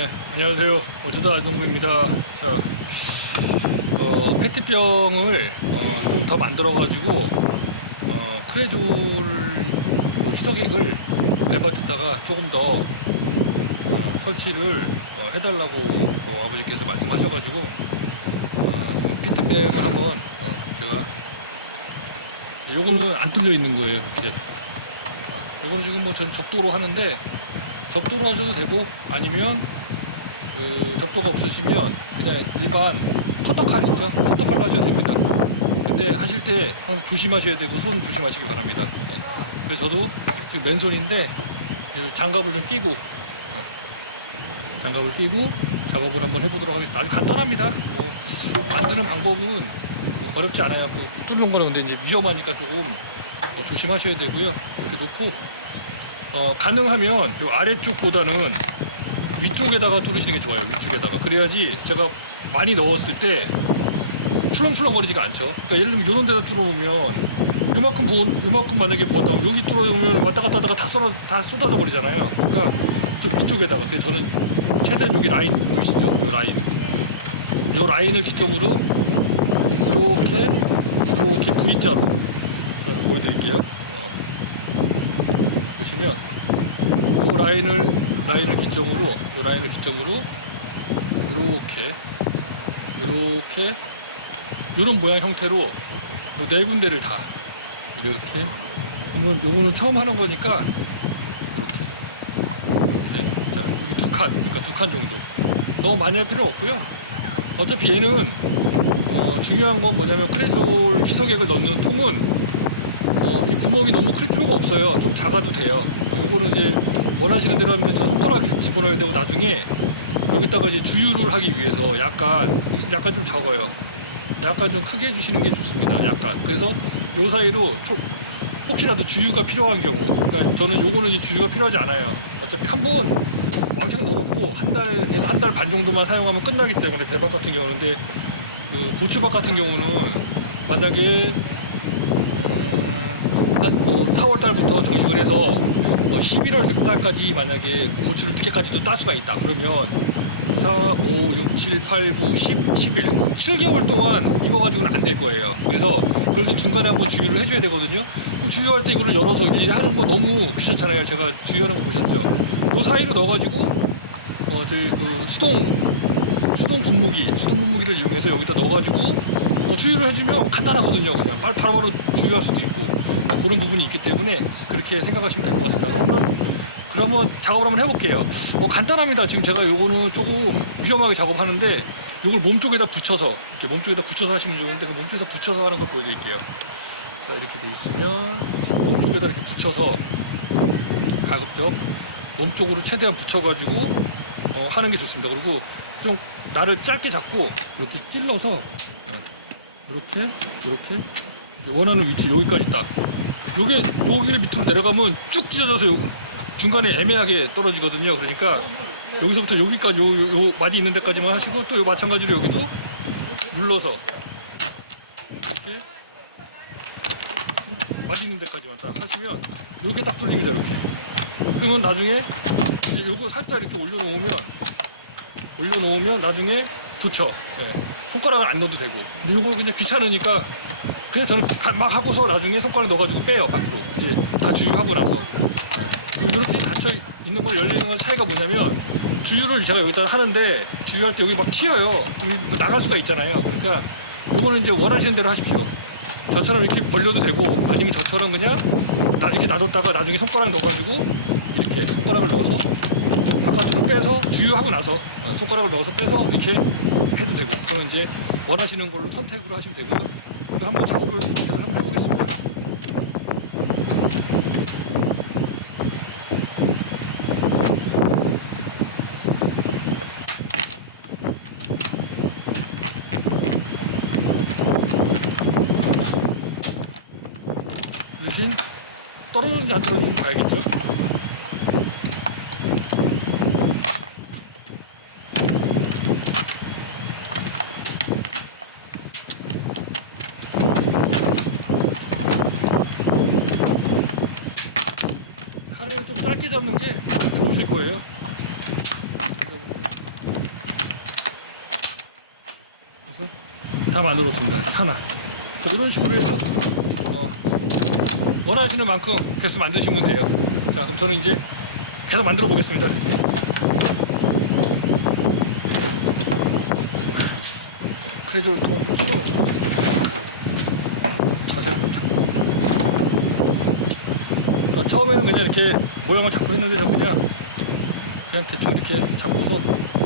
네, 안녕하세요. 어쩌다 안동구입니다. 자, 어, 페트병을 어, 더 만들어가지고 어, 크레졸 희석액을 밟아주다가 조금 더 어, 설치를 어, 해달라고 어, 아버지께서 말씀하셔가지고 어, 페트병을 한번 어, 제가 요거는 안 뚫려 있는 거예요. 이거는 지금 뭐전 접도로 하는데 접도로 하셔도 되고 아니면 그 접도가 없으시면 그냥 일반 커터칼 있죠? 커터칼로 하셔도 됩니다. 근데 하실 때 조심하셔야 되고 손 조심하시기 바랍니다. 네. 그래서 저도 지금 맨손인데 이 장갑을 좀 끼고 어, 장갑을 끼고 작업을 한번 해보도록 하겠습니다. 아주 간단합니다. 뭐 만드는 방법은 어렵지 않아요. 뭐 뚫는 거는 근데 이제 위험하니까 조금 어, 조심하셔야 되고요. 이렇게 놓고 어, 가능하면 요 아래쪽보다는 위쪽에다가 뚫으시는 게 좋아요. 위쪽에다가 그래야지 제가 많이 넣었을 때 출렁출렁거리지가 않죠. 그러니까 예를 들면 이런 데다 뚫어놓으면 요만큼 부어, 요만큼 만약에 부었다 여기 뚫어놓으면 왔다 갔다 하다가 다 쏟아 다 쏟아져 버리잖아요. 그러니까 좀 위쪽에다가 그래서 저는 최대한 여기 라인 보이시죠? 요 라인 요 라인을 기점으로 이렇게 이렇게 V자로 자, 보여드릴게요. 보시면 이 라인을 라인을 기점으로 이 라인을 기점으로 이렇게 이렇게 이런 모양 형태로 요네 군데를 다 이렇게 이건 요거는 처음 하는 거니까 이렇게 이렇게 자, 두 칸, 그러니까 두 칸 정도 너무 많이 할 필요 없고요. 어차피 얘는 어, 중요한 건 뭐냐면 크레졸 희석액을 넣는 통은 어, 이 구멍이 너무 클 필요가 없어요. 좀 작아도 돼요. 이거는 이제 원하시는 대로 하면 제 손가락에 집어넣어야 되고 나중에 여기다가 이제 주유를 하기 위해서 약간 약간 좀 작아요. 약간 좀 크게 해주시는 게 좋습니다. 약간 그래서 요 사이로 좀 혹시라도 주유가 필요한 경우, 그러니까 저는 요거는 주유가 필요하지 않아요. 어차피 한번 왕창 넣고 한 달에서 한 달 반 정도만 사용하면 끝나기 때문에 대박 같은 경우는 근데 그 고추밥 같은 경우는 만약에 4월 달부터 정식을 해서 뭐 11월 달까지 만약에 그 고추를 늦게까지도 딸 수가 있다. 그러면 4, 5, 6, 7, 8, 9, 10, 11 7개월 동안 이거 가지고는 안 될 거예요. 그래서 그래도 중간에 한번 주유를 해줘야 되거든요. 주유할 때 이거를 열어서 일하는 거 너무 귀찮잖아요. 제가 주유하는 거 보셨죠? 그 사이로 넣어가지고 어 저희 그 수동 수동 분무기 수동 분무기를 이용해서 여기다 넣어가지고 어, 주유를 해주면 간단하거든요 그냥. 바로 바로 주유할 수도 있고 뭐 그런 부분이 그렇게 생각하시면 될 것 같습니다. 그러면 작업을 한번 해볼게요. 어, 간단합니다. 지금 제가 요거는 조금 위험하게 작업하는데 요걸 몸쪽에다 붙여서 이렇게 몸쪽에다 붙여서 하시면 좋은데 그 몸쪽에다 붙여서 하는 거 보여드릴게요. 자 이렇게 돼 있으면 몸쪽에다 이렇게 붙여서 가급적 몸쪽으로 최대한 붙여가지고 어, 하는 게 좋습니다. 그리고 좀 날을 짧게 잡고 이렇게 찔러서 이렇게 이렇게 원하는 위치 여기까지 딱 요게 여기 밑으로 내려가면 쭉 찢어져서 요 중간에 애매하게 떨어지거든요. 그러니까 여기서부터 여기까지 요, 요, 요 마디 있는 데까지만 하시고 또 요 마찬가지로 여기도 눌러서 이렇게 마디 있는 데까지만 딱 하시면 이렇게 딱 뚫립니다 이렇게. 그러면 나중에 이제 요거 살짝 이렇게 올려놓으면 올려놓으면 나중에 좋죠. 예. 손가락을 안 넣어도 되고. 근데 요거 그냥 귀찮으니까 그냥 저는 가- 막 하고서 나중에 손가락 넣어가지고 빼요 밖으로. 이제 다 주유하고 나서. 이렇게 닫혀 있는 걸 열리는 건 차이가 뭐냐면 주유를 제가 여기다 하는데 주유할 때 여기 막 튀어요. 여기 나갈 수가 있잖아요. 그러니까 이거는 이제 원하시는 대로 하십시오. 저처럼 이렇게 벌려도 되고 아니면 저처럼 그냥 나 이렇게 놔뒀다가 나중에 손가락 넣어가지고 이렇게 손가락을 넣어서 바깥으로 빼서 주유하고 나서 어, 손가락을 넣어서 빼서 이렇게 해도 되고. 그건 이제 원하시는 걸로 선택으로 하시면 되고요 그 한번 작업을 계속 한번 해보겠습니다 잡는 게 좋으실 거예요. 그래서 다 만들었습니다. 하나. 이런 식으로 해서 어, 원하시는 만큼 개수 만드시면 돼요. 자, 그럼 저는 이제 계속 만들어 보겠습니다. 그래도 모양을 잡고 했는데 저 그냥 그냥 대충 이렇게 잡고서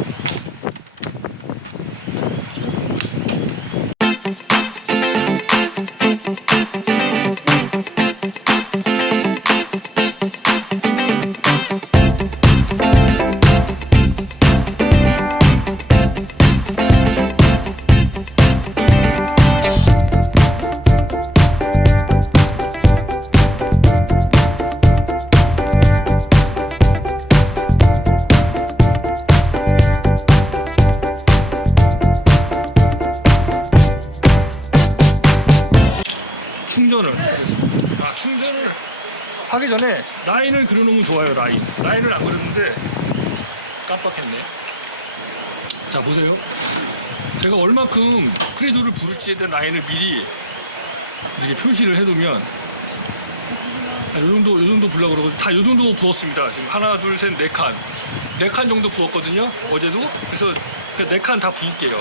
하기 전에 라인을 그려놓으면 좋아요, 라인. 라인을 안 그렸는데 깜빡했네. 자, 보세요. 제가 얼만큼 크레조를 부을지에 대한 라인을 미리 이렇게 표시를 해두면 아, 요 정도, 요 정도 부으려고 그러고 다 요 정도 부었습니다. 지금 하나, 둘, 셋, 네 칸. 네 칸 정도 부었거든요, 어제도. 그래서 네 칸 다 부을게요.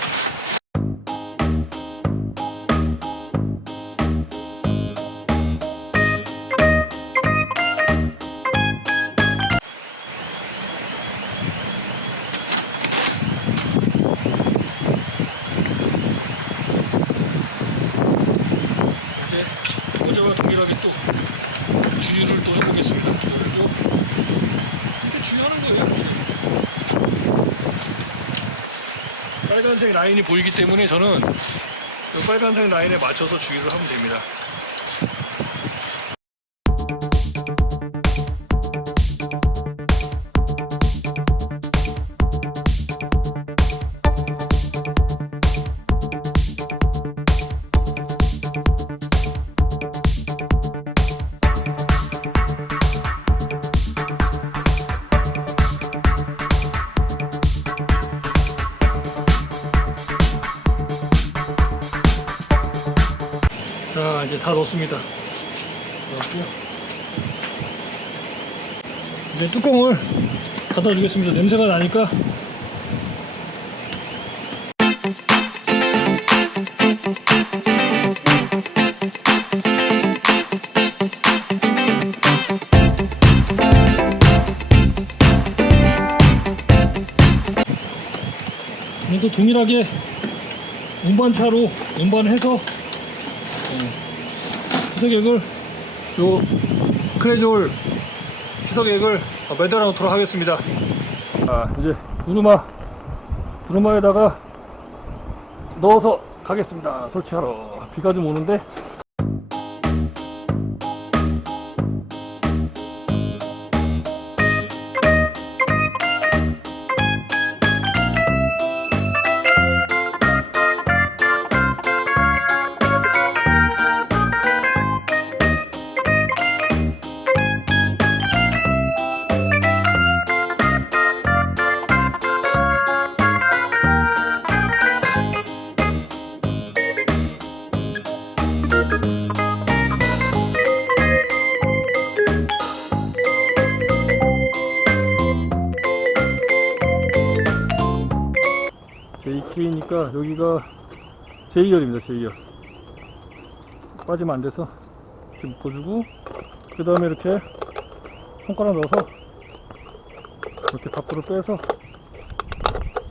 빨간색 라인이 보이기 때문에 저는 이 빨간색 라인에 맞춰서 주유를 하면 됩니다. 넣었습니다. 넣었고요. 이제 뚜껑을 닫아 주겠습니다. 냄새가 나니까 또 동일하게 운반차로 운반해서 희석액을 요 크레졸 희석액을 매달아 놓도록 하겠습니다. 아 이제 부르마 부르마에다가 넣어서 가겠습니다. 설치하러 비가 좀 오는데 J2K니까 여기가 J열입니다. J열 빠지면 안 돼서 이렇게 묶어주고 그 다음에 이렇게 손가락 넣어서 이렇게 밖으로 빼서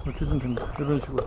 이렇게 해주면 됩니다. 이런 식으로